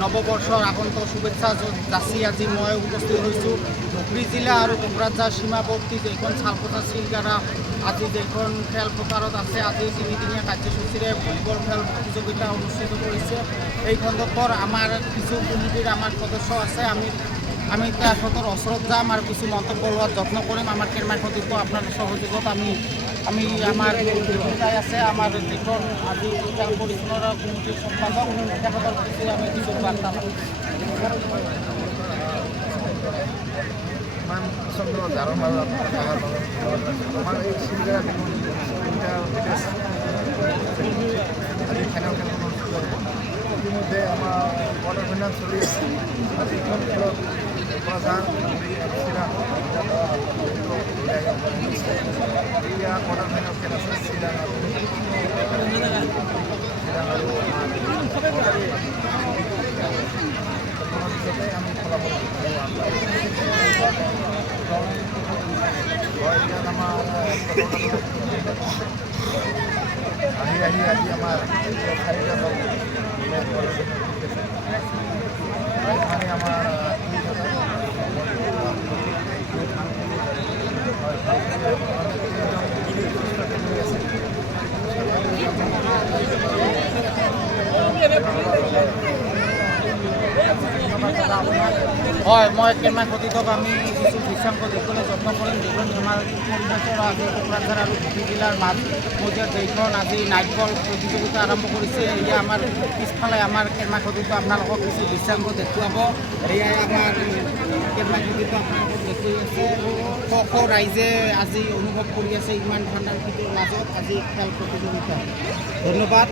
নৱবৰ্ষৰ আগন্ত শুভেচ্ছা যাচি আজি মই উপস্থিত হৈছোঁ ধুবুৰী জিলা আৰু কোকৰাঝাৰ সীমাৱৰ্তী যিখন চালপথাৰ চিলগাৰা আজি যিখন খেলপথাৰত আছে আজি তিনিদিনীয়া কাৰ্যসূচীৰে ভলীবল খেল প্ৰতিযোগিতা অনুষ্ঠিত কৰিছে। এই সন্দৰ্ভত আমাৰ কিছু কমিটিৰ আমাৰ সদস্য আছে, আমি তেখেতৰ ওচৰত যাম আৰু কিছু মন্তব্য লোৱাৰ যত্ন কৰিম। আমাৰ কেৰমাৰ সতীৰ্থ আপোনাৰ সহযোগত আমি আমাৰ আছে আমাৰ যিখন আজি খেল পৰিচালনা কমিটিৰ সম্পাদক তেখেতৰ সৈতে আমি কিছু বাৰ্তা ল'ম। ইমান পচন্দ যাৰ মাজত আমাৰ এই চিলগাৰ তিনিটা আজি খেলৰ খেলখন ইতিমধ্যে আমাৰ কোৱাৰ্টাৰ ফাইনেল চলি আছে। আজি এইখন খেলত কোকৰাঝাৰ এতিয়া কোৱাৰ্টাৰ ফাইনেল খেল আছে চিৰাং আৰু আমি ফলাফল আমাৰ আহি আজি আমাৰ চাৰিটা দল মানে আমাৰ হয়, মই কেৰমাৰ সতীৰ্থক আমি কিছু দৃশ্যাংশ দেখুৱাবলৈ যত্ন কৰিম। যিখন আমাৰ আজি কোকৰাঝাৰ আৰু ধুবুৰী জিলাৰ মাজমজিয়াত যিখন আজি নাইট বল প্ৰতিযোগিতা আৰম্ভ কৰিছে, এয়া আমাৰ পিছফালে আমাৰ কেৰমাৰ সতীৰ্থ আপোনালোকক কিছু দৃশ্যাংশ দেখুৱাব। এয়াই আমাৰ কেৰমাৰ সতীৰ্থ আপোনালোকক দেখুৱাই আছে। শ ৰাইজে আজি অনুভৱ কৰি আছে ইমান ঠাণ্ডাৰ মাজত আজি খেল প্ৰতিযোগিতা। ধন্যবাদ।